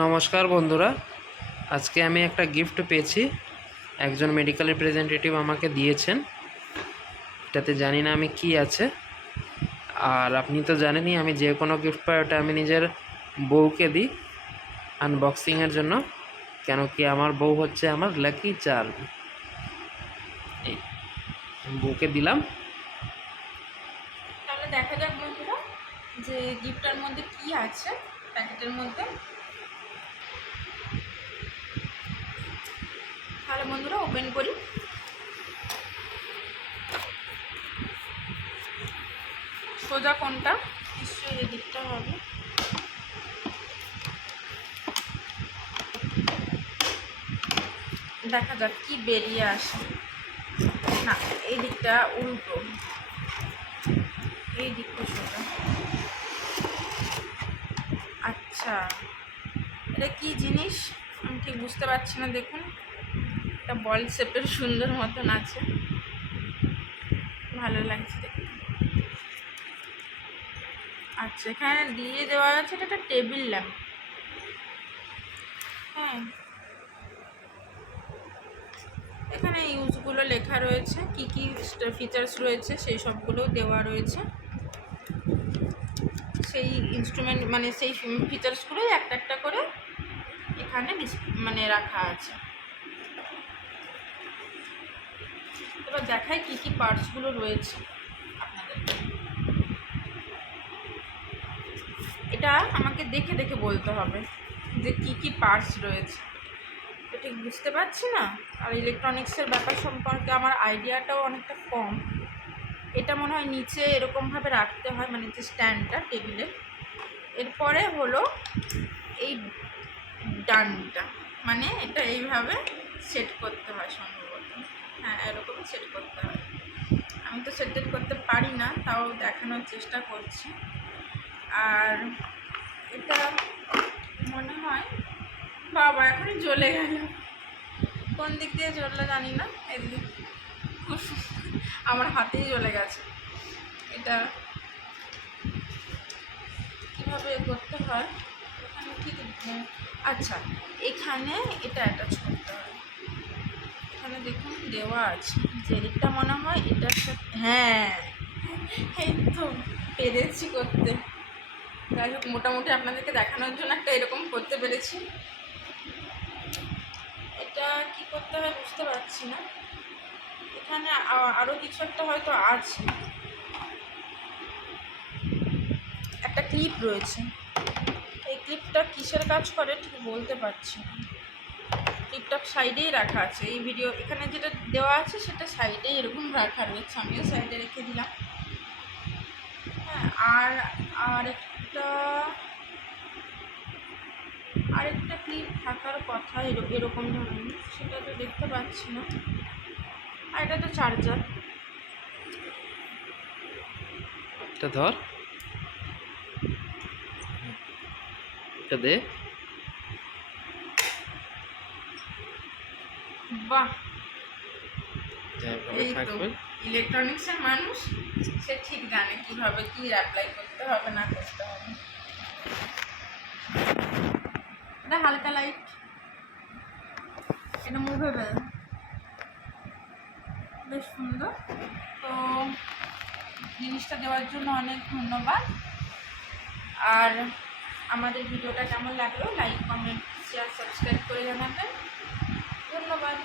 নমস্কার বন্ধুরা, আজকে আমি একটা গিফট পেয়েছি। একজন মেডিকেল রিপ্রেজেন্টেটিভ আমাকে দিয়েছেন। এটাতে জানি না আমি কি আছে। আর আপনি তো জানেনই আমি যে কোনো গিফট পাই ওটা আমি নিজের বউকে দিই আনবক্সিংয়ের জন্য, কেন কি আমার বউ হচ্ছে আমার লাকি চার্ম। এই বউকে দিলাম। তাহলে দেখা যাক বন্ধুরা যে গিফটের মধ্যে কি আছে প্যাকেটের মধ্যে। তাহলে বন্ধুরা ওপেন করি। সোজা কোনটা, নিশ্চয়ই এই দিকটা হবে। দেখা যাক কি বেরিয়ে আসে। না, এই দিকটা উল্টো, এই দিকটা সোজা। আচ্ছা, এটা কি জিনিস আমি ঠিক বুঝতে পারছি না। দেখুন, এটা বল শেপের সুন্দর মতন আছে, ভালো লাগছে দেখতে। আচ্ছা, এখানে দিয়ে দেওয়া আছে এটা একটা টেবিল ল্যাম্প। হ্যাঁ, এখানে ইউজগুলো লেখা রয়েছে, কি কি ফিচার্স রয়েছে সেই সবগুলো দেওয়া রয়েছে। সেই ইনস্ট্রুমেন্ট মানে সেই ফিচার্সগুলোই একটা একটা করে এখানে মানে রাখা আছে। এবার দেখাই কি কি পার্টসগুলো রয়েছে আপনাদের। এটা আমাকে দেখে দেখে বলতে হবে যে কি কি পার্টস রয়েছে, তো ঠিক বুঝতে পারছি না। আর ইলেকট্রনিক্সের ব্যাপার সম্পর্কে আমার আইডিয়াটাও অনেকটা কম। এটা মনে হয় নিচে এরকমভাবে রাখতে হয়, মানে যে স্ট্যান্ডটা টেবিলের। এরপরে হলো এই ডানটা, মানে এটা এইভাবে সেট করতে হয় সম্ভবত। হ্যাঁ, এরকমই সেট করতে হয়। আমি তো সেট করতে পারি না, তাও দেখানোর চেষ্টা করছি। আর এটা মনে হয়, বাবা এখনই জ্বলে গেল, কোন দিক দিয়ে জ্বললো জানি না। এদিক আমার হাতেই জ্বলে গেছে। এটা কীভাবে করতে হয় এখানে ঠিক। আচ্ছা, এখানে এটা অ্যাটাচ করতে হয়। এখানে দেখুন দেওয়া আছে যে এটা মনে হয় এটার সাথে, হ্যাঁ এই তো পেরেছি করতে। যাই হোক, মোটামুটি আপনাদেরকে দেখানোর জন্য একটা এরকম করতে পেরেছি। এটা কি করতে হয় বুঝতে পারছি না। এখানে আরও কিছু একটা হয়তো আছে, একটা ক্লিপ রয়েছে। এই ক্লিপটা কিসের কাজ করে ঠিক বলতে পারছি না। ক্লিপটা সাইডেই রাখা আছে, এই ভিডিও এখানে যেটা দেওয়া আছে সেটা সাইডেই এরকম রাখা রয়েছে, আমিও সাইডে রেখে দিলাম। হ্যাঁ, আরেকটা ক্লিপ থাকার কথা এরকম ধরনের, সেটা তো দেখতে পাচ্ছি না। আর এটা তো চার্জার। এটা ধর, এটা দে। বাহ, যেভাবে এই তো থাকবে। ইলেকট্রনিক্সের মানুষ, সে ঠিক জানে কিভাবে কি অ্যাপ্লাই করতে হবে না করতে হবে। এটা হালকা লাইট, এটা মুভেবল, বেশ সুন্দর। তো জিনিসটা দেওয়ার জন্য অনেক ধন্যবাদ। আর আমাদের ভিডিওটা কেমন লাগলো লাইক, কমেন্ট, শেয়ার, সাবস্ক্রাইব করে জানাবেন। ধন্যবাদ।